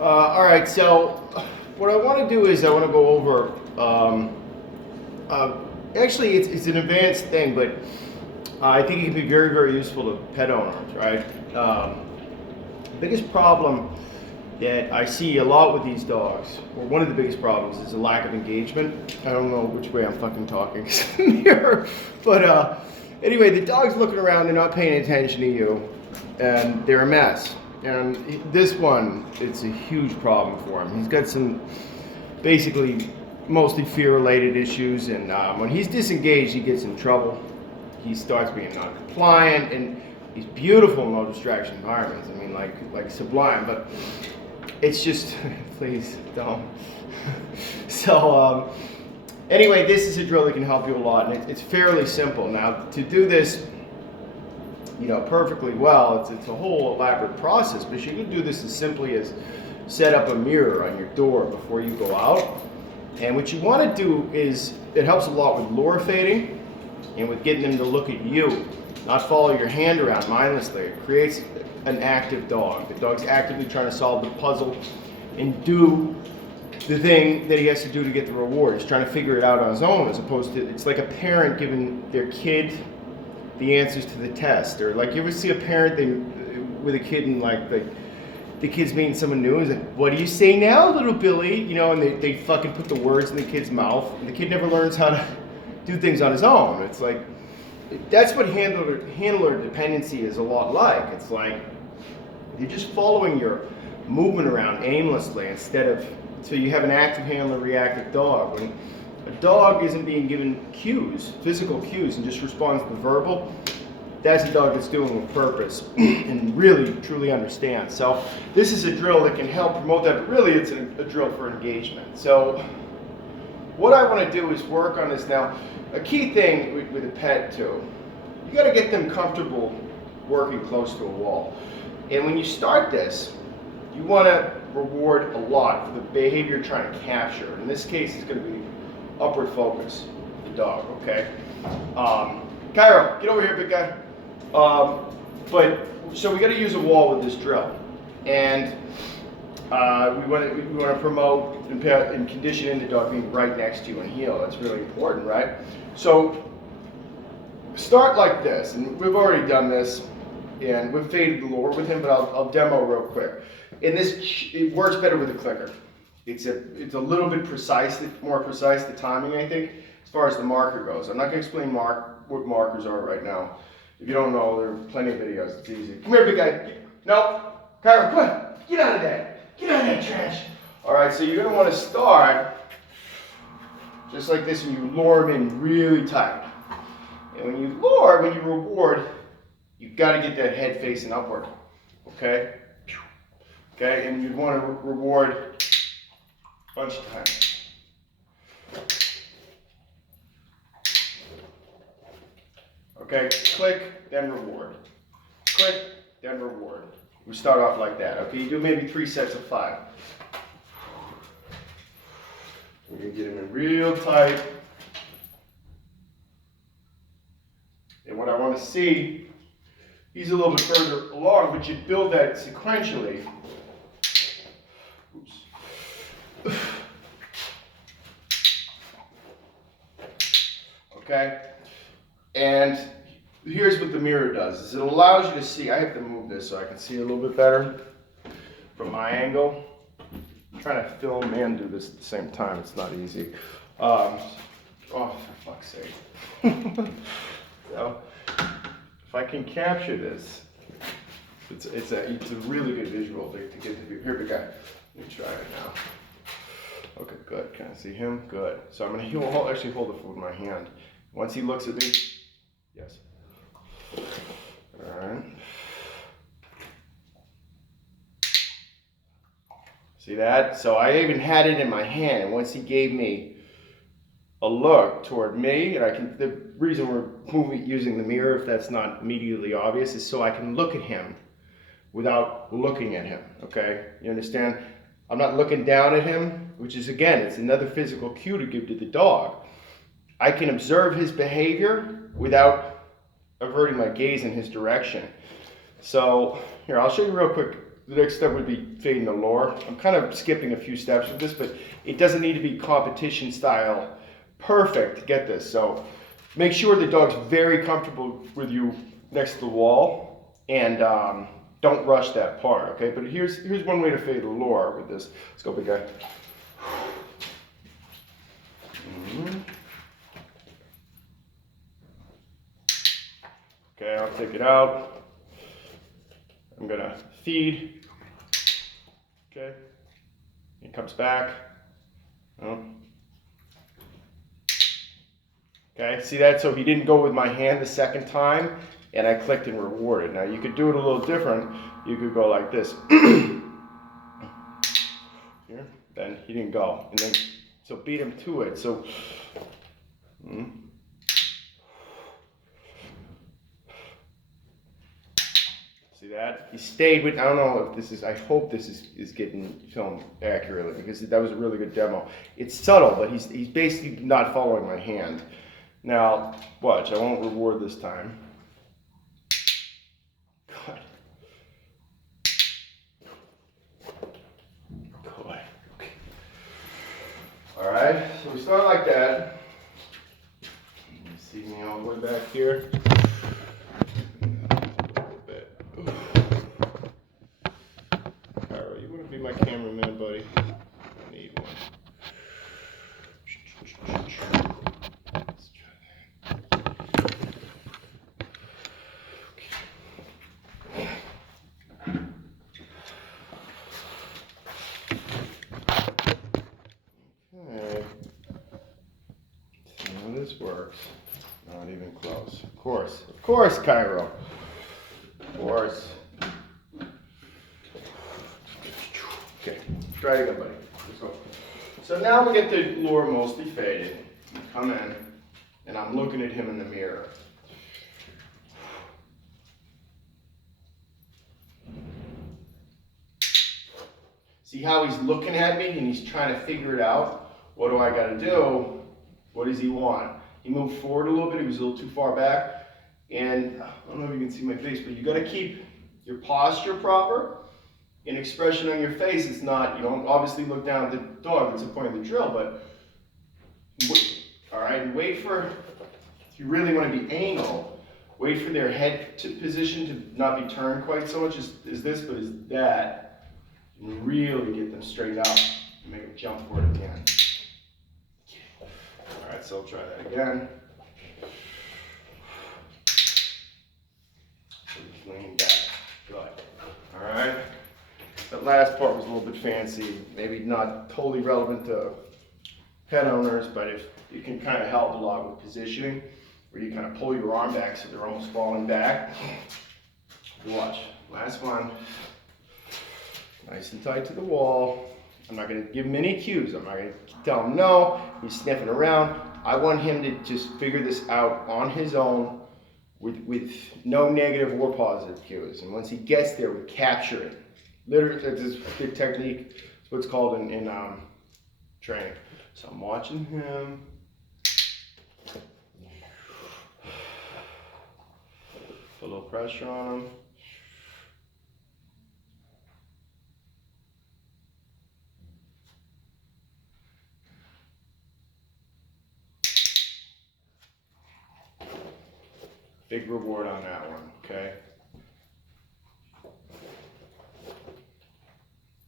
All right, so what I want to do is I want to go over. Actually, it's an advanced thing, but I think it can be very, very useful to pet owners, right? The biggest problem that I see a lot with these dogs, or one of the biggest problems, is a lack of engagement. I don't know which way I'm fucking talking here, but anyway, the dog's looking around, they're not paying attention to you, and they're a mess. And this one, it's a huge problem for him. He's got some basically mostly fear-related issues, and when he's disengaged, he gets in trouble. He starts being non-compliant, and he's beautiful in low distraction environments. I mean, like sublime, but it's just, please don't. So anyway, this is a drill that can help you a lot, and it's fairly simple. Now, to do this, perfectly well, it's a whole elaborate process, but you can do this as simply as set up a mirror on your door before you go out. And what you want to do is, it helps a lot with lure fading and with getting them to look at you, not follow your hand around mindlessly. It creates an active dog. The dog's actively trying to solve the puzzle and do the thing that he has to do to get the reward. He's trying to figure it out on his own, as opposed to, it's like a parent giving their kid the answers to the test. Or like, you ever see a parent with a kid, and like the kid's meeting someone new, and like, what do you say now, little Billy? And they fucking put the words in the kid's mouth, and the kid never learns how to do things on his own. It's like, that's what handler dependency is a lot like. It's like, you're just following your movement around aimlessly, instead of, so you have an active handler, reactive dog. When a dog isn't being given cues, physical cues, and just responds to verbal, that's a dog that's doing with purpose and really, truly understands. So this is a drill that can help promote that, but really it's a drill for engagement. So what I want to do is work on this now. A key thing with a pet too, you got to get them comfortable working close to a wall. And when you start this, you want to reward a lot for the behavior you're trying to capture. In this case, it's going to be upward focus of the dog, okay? Cairo, get over here, big guy. So we got to use a wall with this drill. And we want to promote and condition in the dog being right next to you and heel. That's really important, right? So start like this, and we've already done this, and we've faded the lure with him, but I'll demo real quick. And this, it works better with a clicker. It's a little bit more precise, the timing, I think, as far as the marker goes. I'm not going to explain what markers are right now. If you don't know, there are plenty of videos. It's easy. Come here, big guy. No, Kyra, come on. Get out of that. Get out of that trash. All right, so you're going to want to start just like this, and you lure him in really tight. And when you reward, you've got to get that head facing upward. Okay? Okay, and you'd want to reward a bunch of times. Okay, click, then reward. Click, then reward. We start off like that. Okay, you do maybe 3 sets of 5. We're going to get him in real tight. And what I want to see, he's a little bit further along, but you build that sequentially. Oops. Okay? And here's what the mirror does, is it allows you to see. I have to move this so I can see a little bit better from my angle. I'm trying to film and do this at the same time. It's not easy. Oh, for fuck's sake. So, if I can capture this, it's a really good visual to get to be. Here we go. Let me try it now. Okay, good. Can I see him? Good. So I'm going to actually hold the food in my hand. Once he looks at me, yes. All right. See that? So I even had it in my hand, and once he gave me a look toward me, and the reason we're using the mirror, if that's not immediately obvious, is so I can look at him without looking at him, okay? You understand? I'm not looking down at him, which is, again, it's another physical cue to give to the dog. I can observe his behavior without averting my gaze in his direction. So, here, I'll show you real quick the next step would be fading the lure. I'm kind of skipping a few steps with this, but it doesn't need to be competition style perfect to get this. So make sure the dog's very comfortable with you next to the wall, and don't rush that part, okay? But here's one way to fade the lure with this. Let's go, big guy. Okay, I'll take it out. I'm gonna feed. Okay, he comes back. Oh. Okay, see that? So he didn't go with my hand the second time, and I clicked and rewarded. Now you could do it a little different. You could go like this. Here, then he didn't go, and then so beat him to it. So. See that? He stayed with, I don't know if this is, I hope this is getting filmed accurately, because that was a really good demo. It's subtle, but he's basically not following my hand. Now, watch, I won't reward this time. God. Go away. Okay. All right, so we start like that. You see me all the way back here. Be my cameraman, buddy. I need one. Let's try that. Okay. See how this works. Not even close. Of course, Cairo. Of course. Okay, try it again, buddy. Let's go. So now we get the lure mostly faded. Come in, and I'm looking at him in the mirror. See how he's looking at me and he's trying to figure it out? What do I got to do? What does he want? He moved forward a little bit. He was a little too far back. And I don't know if you can see my face, but you got to keep your posture proper. An expression on your face, it's not, you don't obviously look down at the dog, that's the point of the drill, but all right, wait for, if you really want to be anal, wait for their head position to not be turned quite so much as this, but as that, and really get them straight out and make them jump for it at the end. All right, so I'll try that again. Lean back, good. All right. That last part was a little bit fancy, maybe not totally relevant to pet owners, but if it can kind of help a lot with positioning, where you kind of pull your arm back so they're almost falling back. Watch, last one. Nice and tight to the wall. I'm not going to give him any cues. I'm not going to tell him no. He's sniffing around. I want him to just figure this out on his own with no negative or positive cues. And once he gets there, we capture it. Literally, that's a good technique. It's what's called in training. So I'm watching him. Put a little pressure on him. Big reward on that one, okay?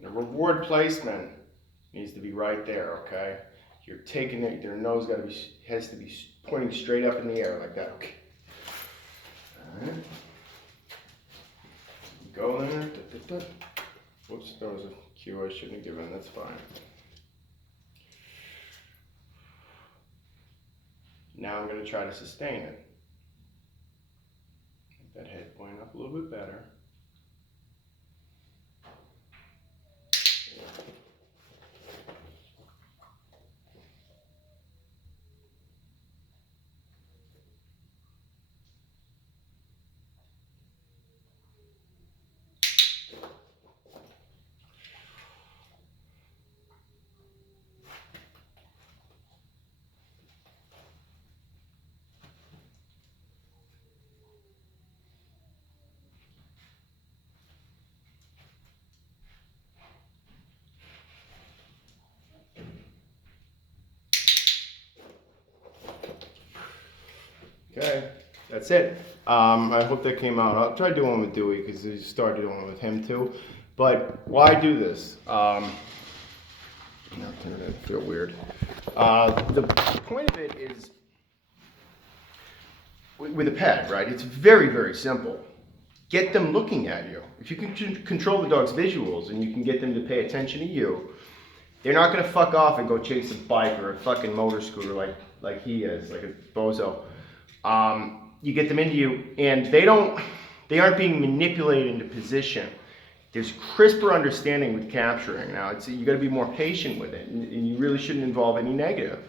The reward placement needs to be right there, okay? You're taking it, their nose has to be pointing straight up in the air like that, okay? All right. Go there. Da, da, da. Whoops, that was a cue I shouldn't have given, that's fine. Now I'm going to try to sustain it. Make that head point up a little bit better. Okay, that's it. I hope that came out. I'll try doing one with Dewey because I started doing one with him too. But why do this? I feel weird. The point of it is, with a pet, right? It's very, very simple. Get them looking at you. If you can control the dog's visuals and you can get them to pay attention to you, they're not gonna fuck off and go chase a bike or a fucking motor scooter like he is, like a bozo. You get them into you, and they aren't being manipulated into position. There's crisper understanding with capturing. Now, you got to be more patient with it, and you really shouldn't involve any negative.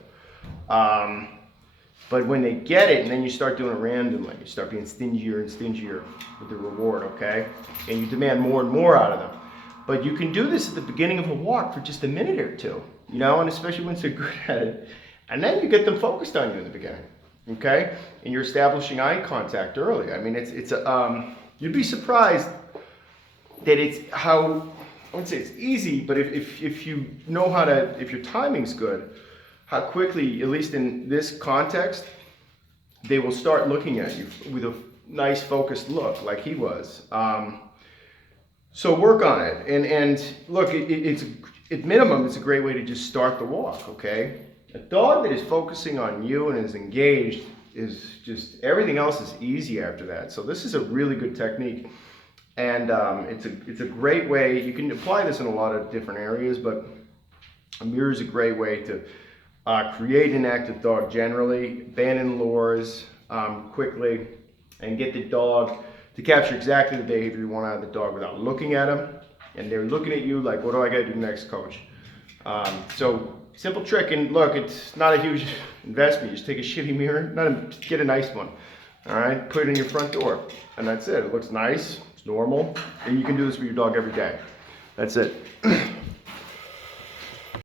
But when they get it, and then you start doing it randomly, you start being stingier and stingier with the reward, okay? And you demand more and more out of them. But you can do this at the beginning of a walk for just a minute or two, you know, and especially once they're good at it. And then you get them focused on you in the beginning, okay? And you're establishing eye contact early. I mean, you'd be surprised that I wouldn't say it's easy, but if you know if your timing's good, how quickly, at least in this context, they will start looking at you with a nice focused look like he was. So work on it, and look, at minimum, it's a great way to just start the walk, okay? A dog that is focusing on you and is engaged is just, everything else is easy after that. So this is a really good technique, and it's a great way. You can apply this in a lot of different areas, but a mirror is a great way to create an active dog generally, abandon lures quickly, and get the dog to capture exactly the behavior you want out of the dog without looking at them. And they're looking at you like, what do I gotta do next, coach? So simple trick, and look, it's not a huge investment. You just take a shitty mirror, just get a nice one. All right, put it in your front door, and that's it. It looks nice, it's normal, and you can do this with your dog every day. That's it.